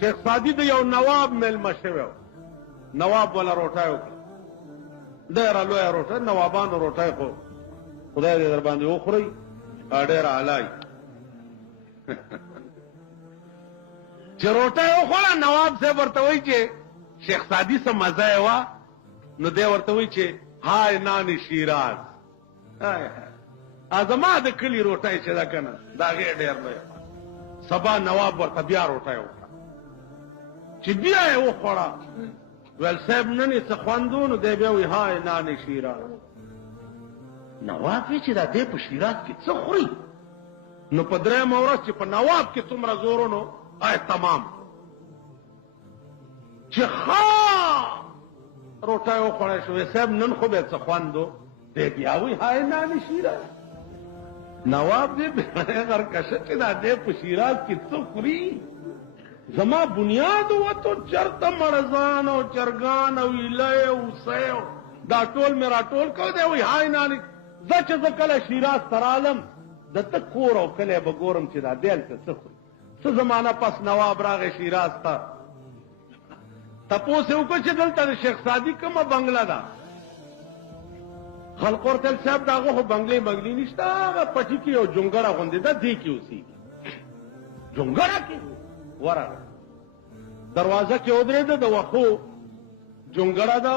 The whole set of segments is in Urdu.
شیخ سادي د یو نواب میلمه شوی و. نواب ولا روټۍ وکړه، ډېره لویه روټۍ، نوابانو روټۍ خو خدای دې در باندې وخورئ، ډېره اعلی چې روټۍ وخوړه، نواب صاحب ورته وایي چې شیخ سادي څه مزه یې وه، نو دی ورته وایي چې های نان شیراز، زما د کلي روټۍ چې ده که نه د هغې ډېر لویه. سبا نواب ورته بیا روټۍ وکړه، چې بیا یې وخوړه، ویل صاحب نن یې څه خوند و، نو دی بیا وایي های نان شیراز. نواب وی چې دا دی په شیراز کې څه خوري؟ نو په درېیمه ورځ چې په نواب کې څومره زور و، نو تمام چې ښه روټۍ وخوړی شو. صاحب نن خو به څه خوند و، دی بیا وایي های نان شیراز. نواب دې غرکشه چې دا دی په شیراز کې څه خوري؟ زما بنیاد وته چرته مرزان او چرګان او ایله او اوسۍ دا ټول مې راټول کړ. دی وایي های نان، زه چې زه کله شیراز ته رالم د ته کور او کلی به ګورم چې دا دی هلته څه خوري. څه زمانه پس نواب راغی شیراز ته، تپوس یې وکړ چې دلته د شیخ سادي کومه بنګله ده. خلقو ورته ویل صاحب د هغه خو بنګلې بنګلې نشته، هغه پټي کې یو جونګړه غوندې ده، دې کې اوسېږي. جونګړه کې ورغی، دروازه کې ودرېده، د وښو جونګړه ده،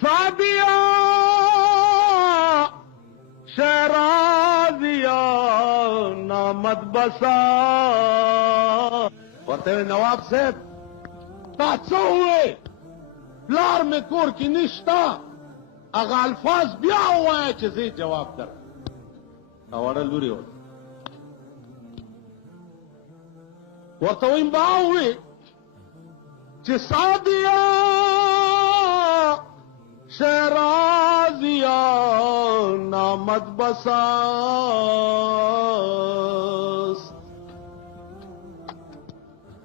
سادیا شیرازیا نامد بسا. ورته نواب صاحب تا څه ووې؟ پلار مې کور کې نشته، هغه الفاظ بیا ووایه چې زه جواب درکړم. اوړه لورې ورته ویم به ووې چې سادیا شیرازیا نامد بساست.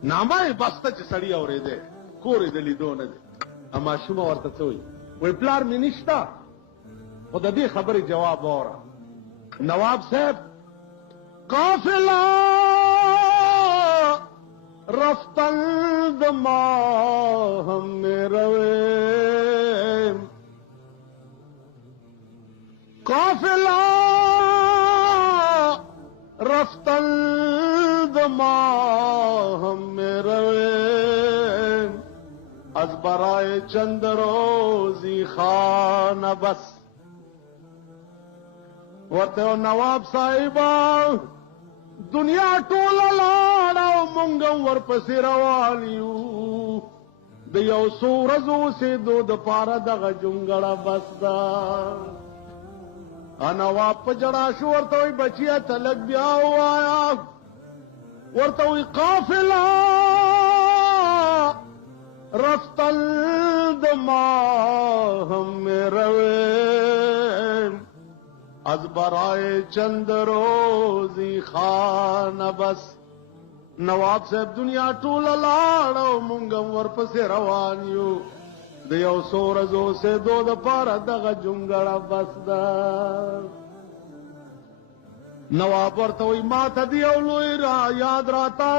نامه یې بسته چې سړي اورېدی، کور یې د لیدو نه دی. ماشومه ورته څه وایي؟ وایي پلار مې نشته، خو د دې خبرې جواب واوره. نواب صاحب قافله رفتن د ماهم مې رویم، قافله رفتن د ماهم مې رویم، از برای چند روزی خانه بس. ورته نواب صاحبه دنیا ټوله لاړه او مونږ هم ورپسې روان یو، د یو څو ورځو اوسېدو دپاره دغه جونګړه بس ده. نواب په ژړا شو، ورته وایي بچیه ته لږ بیا ووایه. ورته وایي قافله رفتل د ماهم مې رویم، از برای چند روزی خانه بس. نواب صاحب دنیا ټوله لاړه او مونږ هم ورپسې روان یو، د یو څو ورځو اوسېدو دپاره دغه جونګړه بس ده. نواب ورته وایي ما ته د یو لوی را یاد راته